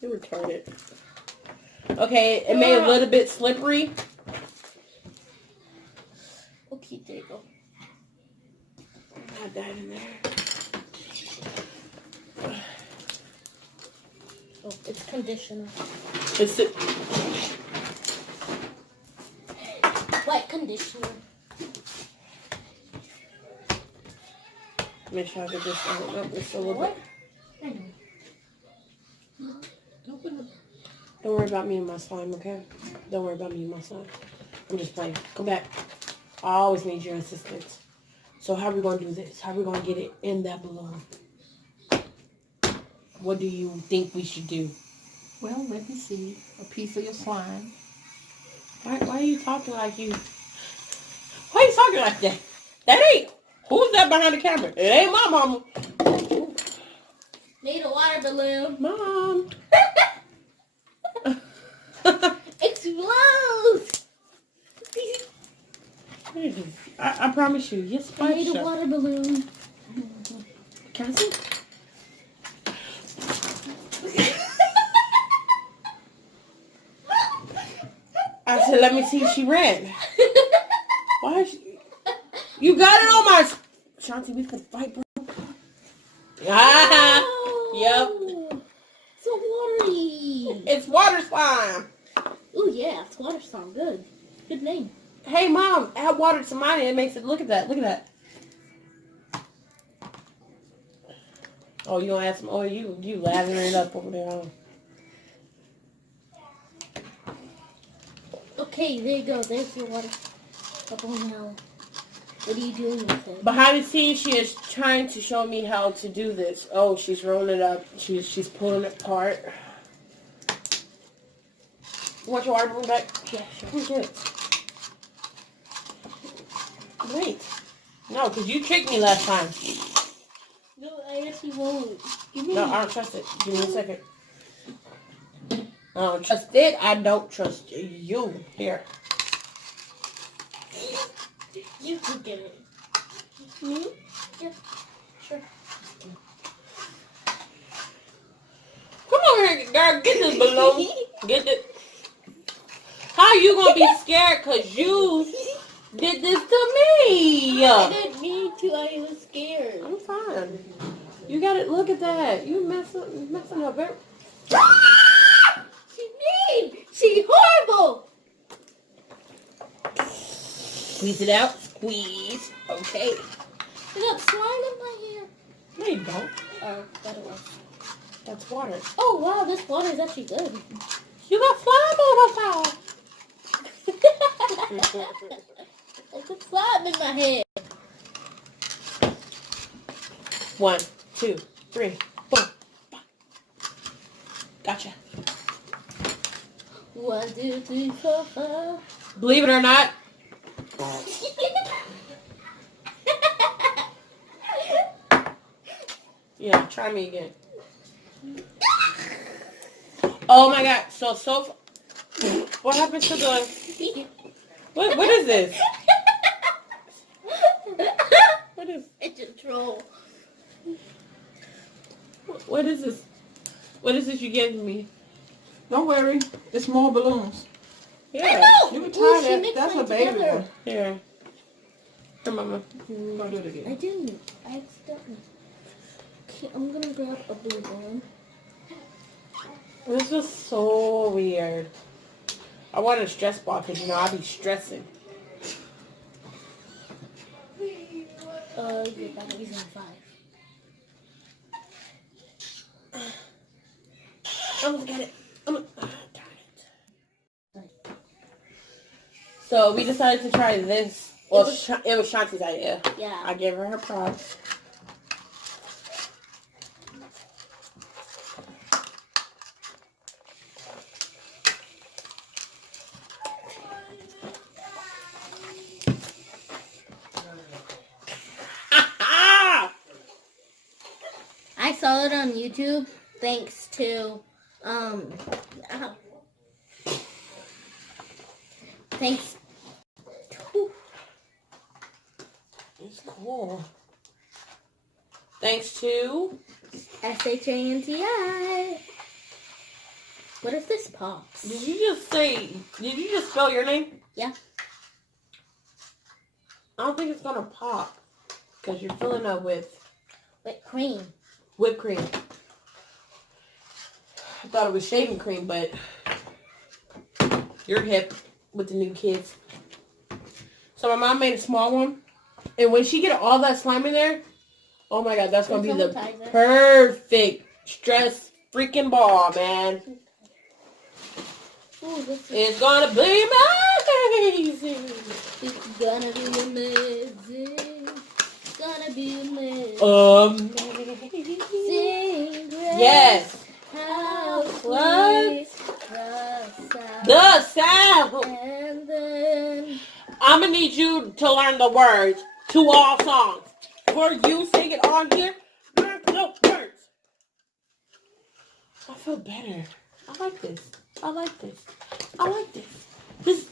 You're retarded. Okay, it made a little bit slippery. Okay, there you go. Add that in there. Oh, it's conditioner. It's Wet conditioner. make sure I get this out. Nope, it's a little bit. Don't worry about me and my slime, okay? Don't worry about me and my slime. I'm just playing. Go back. I always need your assistance. So how are we going to do this? How are we going to get it in that balloon? What do you think we should do? Well, let me see. A piece of your slime. Why are you talking like you... Why are you talking like that? That ain't... Who's that behind the camera? It ain't my mama. Need a water balloon. Mom. Explode! I promise you. Yes, I need a water balloon. Can I see? I said, let me see if she ran. Why is she... You got it on my... Shanti, we could fight, bro. Ah, yep. So watery. It's water slime. Ooh, yeah. It's water slime. Good. Good name. Hey, Mom, add water to mine and it makes it... Look at that. Look at that. Oh, you gonna add some... Oh, you lathering it up over there, huh? Okay, there you go. There's your water bubble now. What are you doing with it? Behind the scenes, she is trying to show me how to do this. Oh, she's rolling it up. She's pulling it apart. You want your water balloon back? Yeah, sure. Who's it? Wait. No, because you tricked me last time. No, I actually won't. Give me. No, I don't trust it. Give me a second. I don't trust it. I don't trust you. Here. You can get it. Me? Yeah, sure. Come over here, girl. Get this balloon. Get it. How you gonna be scared because you did this to me? I didn't mean to. I was scared. I'm fine. You got it. Look at that. You messing up. She mean. She horrible. Squeeze it out. Squeeze. Okay. I got slime in my hair. No, you don't. Oh, that it was. That's water. Oh, wow. This water is actually good. You got slime on us all. I got slime in my hair. 1, 2, 3, 4, 5. Gotcha. 1, 2, 3, 4, 5. Believe it or not, yeah, try me again. Oh my God. So what happened to the, what is this? What is, It's a troll. what is this? What is this you gave me? Don't worry. It's more balloons. Yeah. You can Ooh, try she that. mixed That's them a baby together. one. Here. Here, Mama. I'm going to do it I again. didn't. I accidentally. Okay, I'm gonna grab a blue one. This was so weird. I wanted a stress ball because, you know, I be stressing. Your battery's on 5. I almost got it. Darn it. So we decided to try this. Well, it was Shanti's idea. Yeah. I gave her props. I saw it on YouTube thanks to thanks to It's cool. Thanks to SHANTI. What if this pops? Did you just spell your name? Yeah. I don't think it's gonna pop. Because you're filling up with Whipped cream. whipped cream. I thought it was shaving cream, but you're hip with the new kids. So my mom made a small one. And when she get all that slime in there, oh my god, that's going to be the perfect stress freaking ball, man. Ooh, It's going to be amazing. It's gonna be amazing. It's gonna be amazing. Sing Yes. how What? sweet The sound. and then I'm going to need you to learn the words to all songs. For you sing it on here, learn the words. I feel better. I like this. I like this. I like this. This.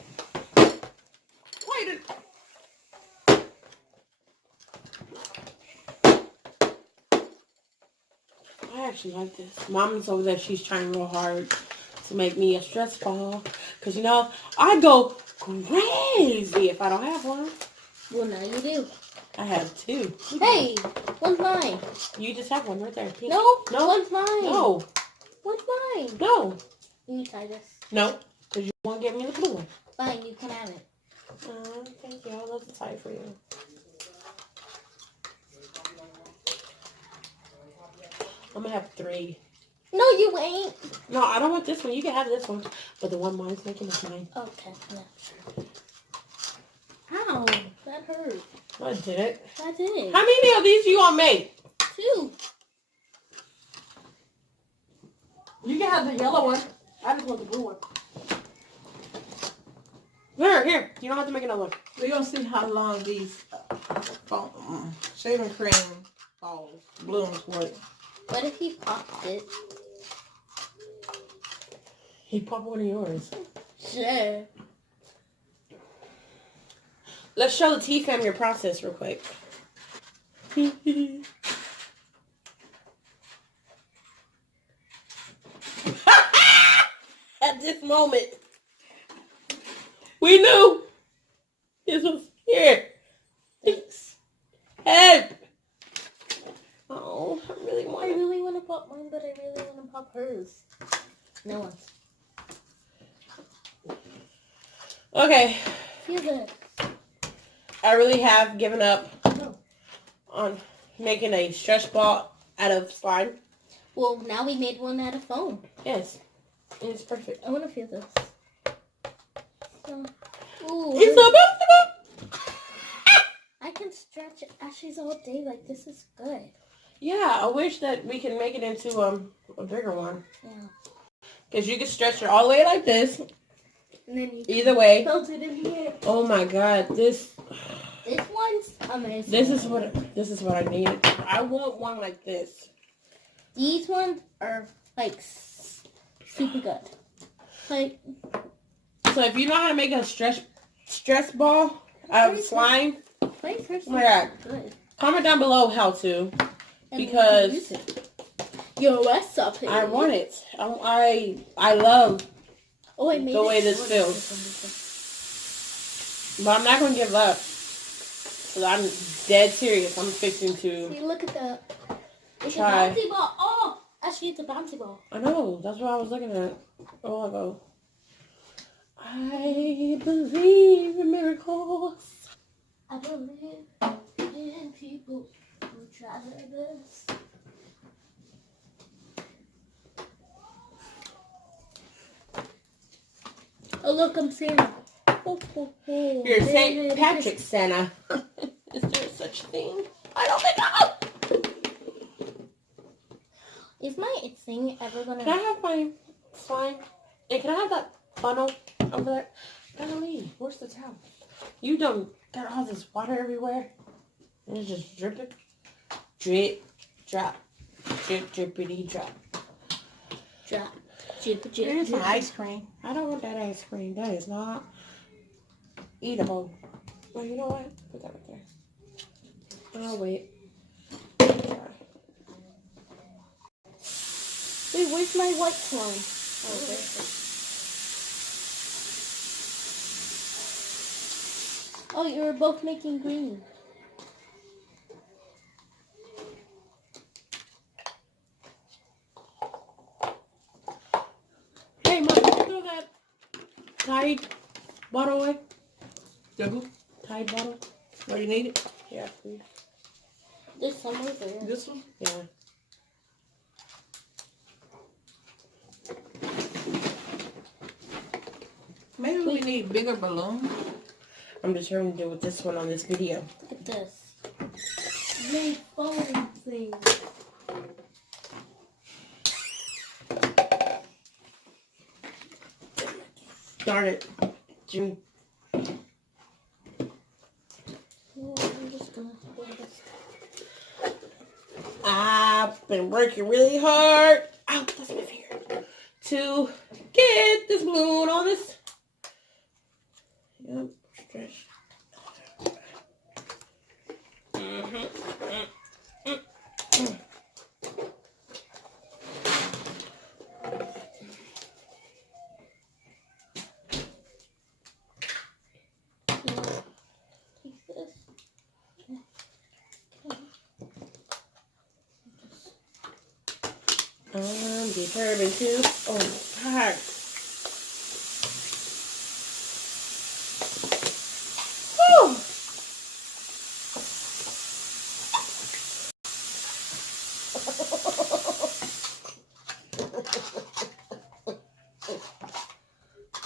Wait a... I actually like this. Mom's over there. She's trying real hard to make me a stress ball. Because, you know, I go crazy if I don't have one. well, now you do. I have two. Hey, one's mine. You just have one right there. Pink. No, No. one's mine. No. One's mine. No. You try this. No. Because you won't give me the blue one. Fine, you can have it. Thank you. I love the tie for you. I'm going to have 3. No, you ain't. No, I don't want this one. You can have this one. But the one Mom's making is mine. Okay, yeah. Ow, that hurt. I did it. I did. How many of these you gonna make? 2. You can have the yellow one. I just want the blue one. Here. You don't have to make another one. We're going to see how long these shaving cream balls, blooms work. What if he popped it? He popped one of yours. Sure. Let's show the T-Fam your process real quick. At this moment, we knew this was here. Thanks. Help! Oh, I really I want it. really want to pop mine, but I really want to pop hers. No one. Okay, Feel good. I really have given up Oh. on making a stretch ball out of slime. Well, now we made one out of foam. Yes, and it's perfect. I want to feel this. Ooh, It's a I can stretch Ashley's all day. Like, this is good. Yeah, I wish that we can make it into a bigger one. Yeah. Because you can stretch it all the way like this. And then you Either way. tilt it in here. Oh my god, This one's amazing. this is what I needed. I want one like this. These ones are, like, super good. Like, So if you know how to make a stress ball out of slime, my first oh my god, good. comment down below how to. And we can Because use it. Your recipe. I want it. I love, Oh, I made the way it. this feels. But I'm not gonna give up. Cause I'm dead serious. I'm fixing to. See, look at that. It's Try. a bouncy ball. Oh, actually, it's a bouncy ball. I know. That's what I was looking at. Oh, I go. I believe in miracles. I believe in people who try their best. Oh, look, I'm Santa. Oh, oh, oh. You're St. Patrick's Santa. Is there such a thing? I don't think I Is my thing ever gonna... Can I have my slime? Hey, can I have that funnel over there? Golly, where's the towel? You done got all this water everywhere. And it's just dripping. Drip, drop. Drip, drippity, drop. Drop. Jip, jip, Here's some jip. ice cream. I don't want that ice cream. That is not eatable. Well, you know what? Put that right there. I'll wait. Wait, where's my white slime? Oh, there's it. Oh, you were both making green. Hey, Mom, can you throw that Tide bottle away? The who? Tide bottle? Oh, you need it? Yeah, please. There's some over there. This one? Yeah. Maybe we need bigger balloons. I'm determined to do with this one on this video. Look at this. Made foam thing. Darn it. Jimmy. Oh, I'm just gonna wear this. I've been working really hard. Ow, that's my finger. To get this balloon on this. Yep, stretch. Take this. I'm determined to. Oh, God. Whew.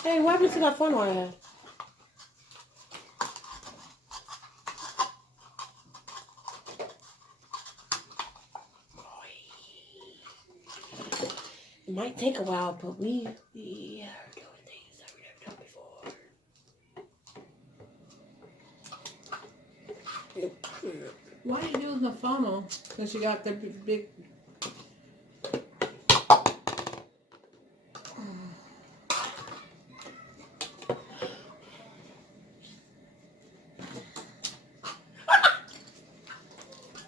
Hey, what happened to that fun one I had? It might take a while, but we are doing things that we've never done before. Why are you using the funnel? Because you got the big...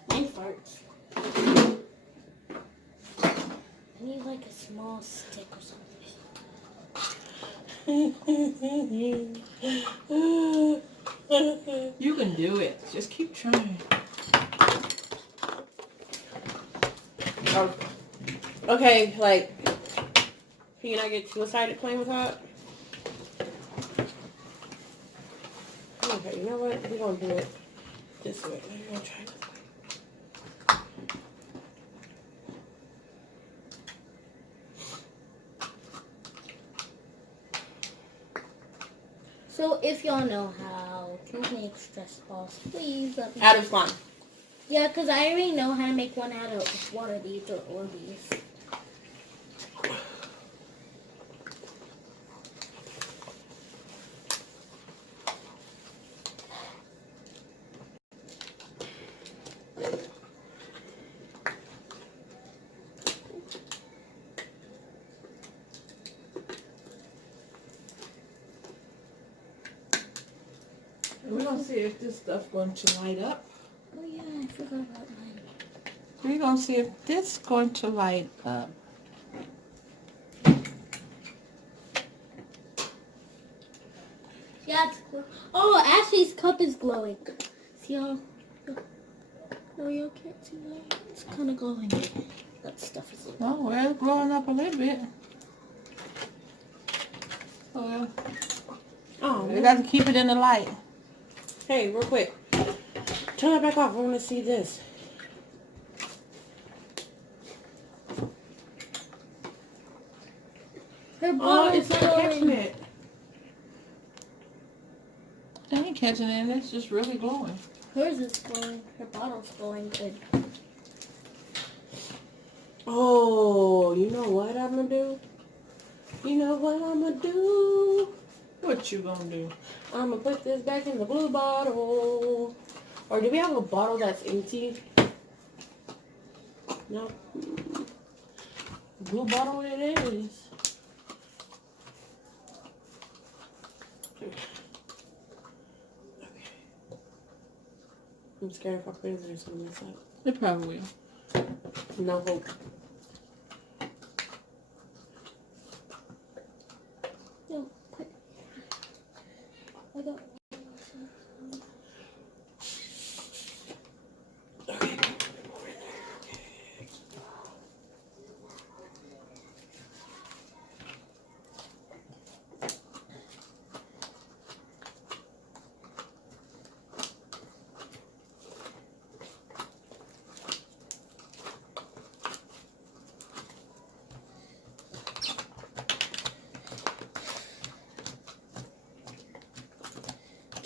Mine farts. I need like a small stick or something. You can do it. Just keep trying. Oh. Okay, like, can you not get too excited playing with that? Okay, you know what? We're gonna do it this way. We're gonna try this way. So if y'all know how to make stress balls, please let me Out of slime. Yeah, because I already know how to make one out of one of these or these. We're going to see if this stuff going to light up. Oh yeah, I forgot about mine. We're going to see if this going to light up. Yeah, it's oh, Ashley's cup is glowing. See y'all? No, y'all can't see that. It's kind of glowing. That stuff is. Oh, well, it's glowing up a little bit. Well, Oh, we man. got to keep it in the light. Hey, real quick. Turn that back off. I want to see this. Her Oh, bottle's it's not catching glowing. it. They ain't catching it. It's just really glowing. Hers is glowing. Her bottle's glowing good. Oh, you know what I'm going to do? You know what I'm going to do? What you going to do? I'm going to put this back in the blue bottle. Or do we have a bottle that's empty? No. Blue bottle it is. I'm scared if I put it there, it's going to mess up. It probably will. No hope.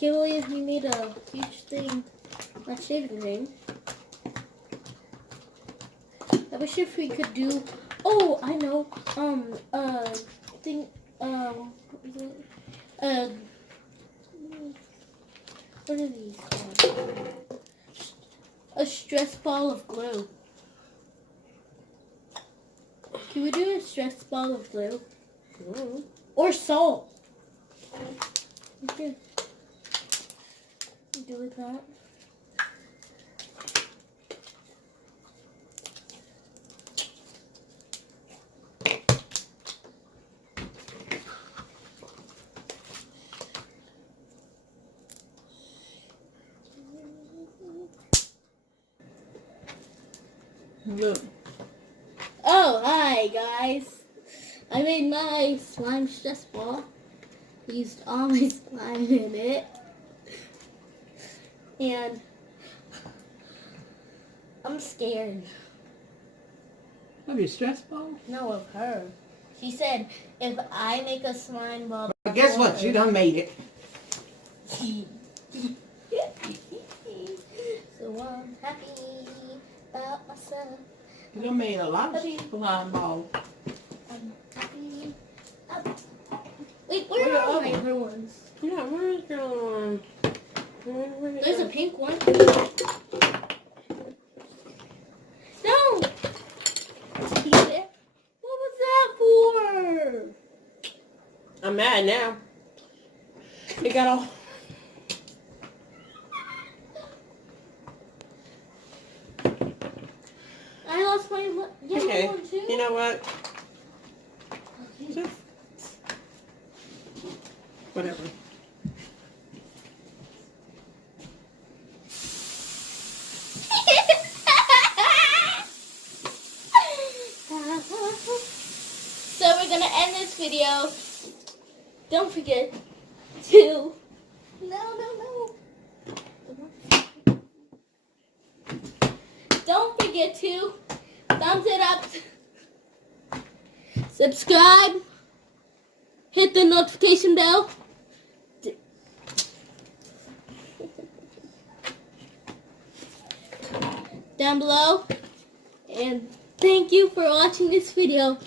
can't believe we made a huge thing on shaving cream. I wish if we could do. Oh, I know. Thing. What are these called? A stress ball of glue. Can we do a stress ball of glue? Mm. Or salt? Okay. Do with that. Look. Oh, hi guys. I made my slime stress ball. Used all my slime in it. And I'm scared. Of your stress ball? No, of her. She said if I make a slime ball. But guess what? You done made it. So I'm happy about myself. You done made a lot of slime balls. I'm happy. Wait, where are my other ones? Yeah, where's your other one? Where'd it There's go? a pink one. No! Keep it. What was that for? I'm mad now. It got all. I lost my yellow Okay. one too. You know what? Just whatever. So we're gonna end this video. Don't forget to no. Don't forget to thumbs it up, subscribe, hit the notification bell. Down below. And thank you for watching this video.